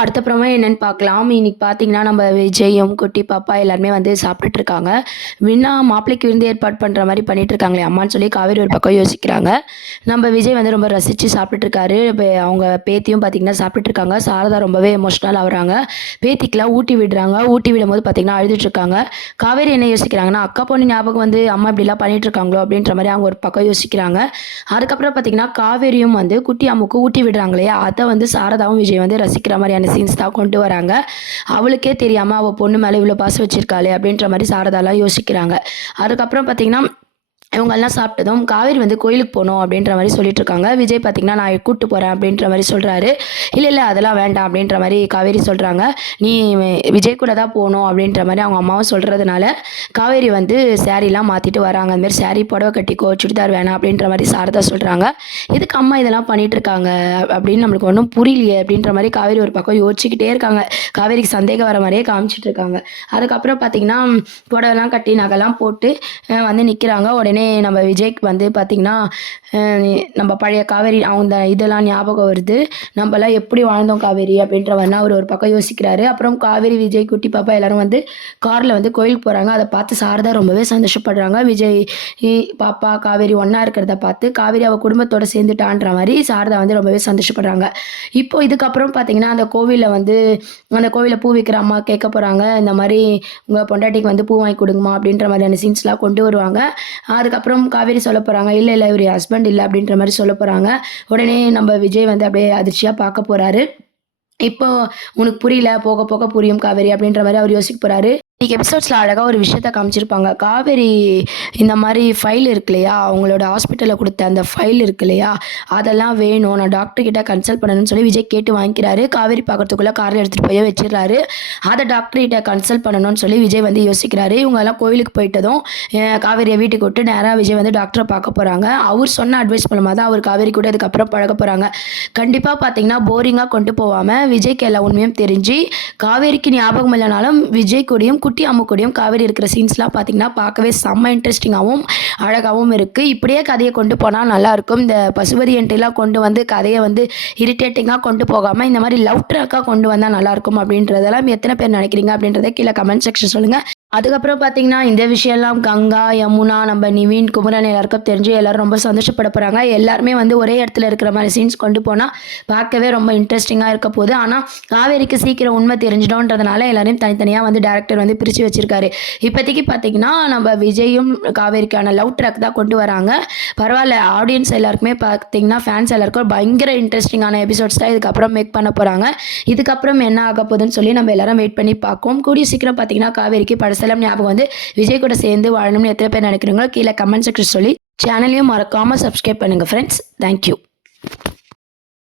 அடுத்தப்புறமா என்னன்னு பார்க்கலாம். இன்னைக்கு பார்த்தீங்கன்னா, நம்ம விஜயும், குட்டி பாப்பா எல்லாருமே வந்து சாப்பிட்டுட்டு இருக்காங்க. வீணா மாப்பிள்ளைக்கு விருந்து ஏற்பாடு பண்ற மாரி பண்ணிட்டு இருக்காங்களே அம்மான்னு சொல்லி காவேரி ஒரு பக்கம் யோசிக்கிறாங்க. நம்ம விஜய் வந்து ரொம்ப ரசிச்சு சாப்பிட்டுட்டு இருக்காரு. இப்ப அவங்க பேத்தியும் பார்த்தீங்கன்னா சாப்பிட்டுட்டு இருக்காங்க. சாரதா ரொம்பவே எமோஷனல் ஆவுறாங்க. பேத்திக்குலாம் ஊட்டி விடுறாங்க. ஊட்டி விடும்போது பார்த்தீங்கன்னா அழுதுட்டு இருக்காங்க. காவேரி என்ன யோசிக்கிறாங்கன்னா, அக்கா பொண்ணு ஞாபகம் வந்து அம்மா இப்படிலாம் பண்ணிட்டு இருக்காங்களோ அப்படின்ற மாரி அவங்க ஒரு பக்கம் யோசிக்கிறாங்க. அதுக்கப்புறம் பார்த்தீங்கன்னா, காவேரியும் வந்து குட்டி அம்முக்கு ஊட்டி விடுறாங்க இல்லையா? அத வந்து சாரதாவும் விஜய் வந்து ரசிக்கிற மாரியான சீன்ஸ் தான் கொண்டு வராங்க. அவளுக்கே தெரியாம அவ பொண்ணு மேல இவ்ளோ பாசம் வச்சிருக்காளே! அப்படின்ற மாரி சாரதாலாம் யோசிக்கிறாங்க. அதுக்கப்புறம் பார்த்தீங்கன்னா, இவங்கெல்லாம் சாப்பிட்டதும் காவேரி வந்து கோயிலுக்கு போணும் அப்படின்ற மாரி சொல்லிட்டு இருக்காங்க. விஜய் பார்த்தீங்கன்னா, நான் கூட்டு போறேன் அப்படின்ற மாரி சொல்றாரு. இல்ல, இல்ல அதெல்லாம் வேண்டாம் அப்படின்ற மாரி காவேரி சொல்றாங்க. நீ விஜய் கூட தான் போணும் அப்படின்ற மாரி அவங்க அம்மாவும் சொல்றதுனால, காவேரி வந்து சாரீலாம் மாத்திட்டு வராங்க. அந்த மாரி சாரி புடவ கட்டிக்கோ, சுடிதார் வேணாம் அப்படின்ற மாரி சாரதா சொல்றாங்க. எதுக்கு அம்மா இதெல்லாம் பண்ணிட்டு இருக்காங்க அப்படின்னு நம்மளுக்கு ஒண்ணும் புரியலையே அப்படின்ற மாரி காவேரி ஒரு பக்கம் யோசிச்சுக்கிட்டே இருக்காங்க. காவேரிக்கு சந்தேகம் வர மாரியே காமிச்சுட்டு இருக்காங்க. அதுக்கப்புறம் பார்த்தீங்கன்னா, புடவைலாம் கட்டி நகைலாம் போட்டு வந்து நிக்கிறாங்க. உடனே நம்ம விஜய்க்கு வந்து பார்த்தீங்கன்னா, அ நம்ம பழைய காவேரி அந்த இதெல்லாம் ஞாபகம் வருது. "நம்பலாம் எப்படி வாழ்ந்தோம் காவேரி" அப்படின்ற மாரிலாம் அவரு ஒரு பக்கம் யோசிக்கிறாரு. அப்புறம் காவேரி, விஜய், குட்டி பாப்பா எல்லாரும் வந்து கார்ல வந்து கோயிலுக்கு போறாங்க. அத பார்த்து சாரதா ரொம்பவே சந்தோஷப்படுறாங்க. விஜய், இ பாப்பா, காவேரி ஒண்ணா இருக்கிறத பார்த்து, காவேரி அவ குடும்பத்தோட சேர்ந்துட்டான்ற மாரி சாரதா வந்து ரொம்பவே சந்தோஷப்படுறாங்க. இப்போ இதுக்கப்புறம் பார்த்தீங்கன்னா, அந்த கோவில்ல பூ விக்கிற அம்மா கேட்க போறாங்க. இந்த மாரி "உங்க பொண்டாட்டிக்கு வந்து பூ வாங்கி குடுங்கம்மா" அப்படின்ற மாரியான சீன்ஸ்லாம் கொண்டு வருவாங்க. அதுக்கப்புறம் காவேரி சொல்லப் போறாங்க. "இல்ல, இல்ல இவரு என் ஹஸ்பண்ட் இல்ல" அப்படின்ற மாரி சொல்லப் போறாங்க. உடனே நம்ம விஜய் வந்து அப்படியே அதிர்ச்சியா பார்க்க போறாரு. இப்போ "உனக்கு புரியல, போக போக புரியும் காவேரி" அப்படின்ற மாரி அவர் யோசிக்க போறாரு. இன்னைக்கு எபிசோட்ஸ்ல அழகா ஒரு விஷயத்த காமிச்சிருப்பாங்க. காவேரி இந்த மாரி ஃபைல் இருக்கு இல்லையா? அவங்களோட ஹாஸ்பிட்டல்ல குடுத்த அந்த ஃபைல் இருக்கு இல்லையா? அதெல்லாம் வேணும். நான் டாக்டர் கிட்ட கன்சல்ட் பண்ணணும்னு சொல்லி விஜய் கேட்டு வாங்கிக்கிறாரு. காவேரி பார்க்கறதுக்குள்ள கார்ல எடுத்துட்டு போய் வச்சிடுறாரு. அத டாக்டர் கிட்ட கன்சல்ட் பண்ணணும்னு சொல்லி விஜய் வந்து யோசிக்கிறாரு. இவங்கலாம் கோயிலுக்கு போயிட்டதும், காவேரிய வீட்டுக்கு விட்டு நேரா விஜய் வந்து டாக்டர பார்க்க போறாங்க. அவர் சொன்ன அட்வைஸ் மூலமா தான் அவர் காவேரி கூட இதுக்கப்புறம் பழகப் போறாங்க. கண்டிப்பா பார்த்தீங்கன்னா, போரிங்கா கொண்டு போவாம விஜய்க்கு எல்லா உண்மையும் தெரிஞ்சு, காவேரிக்கு ஞாபகம் இல்லனாலும் விஜய் கூடயும், குட்டி அம்மு கூடயும் காவேரி இருக்கிற சீன்ஸ்லாம் பார்த்தீங்கன்னா, பார்க்கவே செம்ம இன்ட்ரெஸ்டிங்காவும், அழகாவும் இருக்கு. இப்படியே கதைய கொண்டு போனா நல்லாயிருக்கும். இந்த பசுபதி என்ட்ரிலாம் கொண்டு வந்து கதைய வந்து இரிட்டேட்டிங்கா கொண்டு போகாம, இந்த மாரி லவ் ட்ராக்கா கொண்டு வந்தா நல்லாயிருக்கும் அப்படின்றதெல்லாம் எத்தன பேர் நினைக்கிறீங்க அப்படின்றத கீழ கமெண்ட் செக்ஷன் சொல்லுங்க. அதுக்கப்புறம் பார்த்தீங்கன்னா, இந்த விஷயம்லாம் கங்கா, யமுனா, நம்ம நிவின், குமரன் எல்லாருக்கும் தெரிஞ்சு எல்லாரும் ரொம்ப சந்தோஷப்பட போறாங்க. எல்லாருமே வந்து ஒரே இடத்துல இருக்கிற மாரி சீன்ஸ் கொண்டு போனா, பார்க்கவே ரொம்ப இன்ட்ரெஸ்டிங்கா இருக்க போது. ஆனா, காவேரிக்கு சீக்கிரம் உண்மை தெரிஞ்சிடும்ன்றதுனால எல்லாரையும் தனித்தனியா வந்து டைரக்டர் வந்து பிரிச்சு வச்சிருக்காரு. இப்போதைக்கு பார்த்தீங்கன்னா, நம்ம விஜயும் காவேரிக்கான லவ் ட்ராக் தான் கொண்டு வராங்க. பரவால்ல ஆடியன்ஸ் எல்லாருக்குமே பார்த்தீங்கன்னா, ஃபேன்ஸ் எல்லாருக்கும் பயங்கர இன்ட்ரெஸ்டிங்கான எபிசோட்ஸ் தான் இதுக்கப்புறம் மேக் பண்ண போறாங்க. இதுக்கப்புறம் என்ன ஆக போகுதுன்னு சொல்லி நம்ம எல்லாரும் வெயிட் பண்ணி பார்ப்போம். கூடிய சீக்கிரம் பார்த்தீங்கன்னா, காவேரிக்கு படசெல்லாம் ஞாபகம் வந்து விஜய் கூட சேர்ந்து வாழணும்னு எத்தனை பேர் நினைக்கிறீங்களோ கீழே கமெண்ட் செக்ஷன் சொல்லி சேனலையும் மறக்காம சப்ஸ்கிரைப் பண்ணுங்க ஃப்ரெண்ட்ஸ். தேங்க்யூ.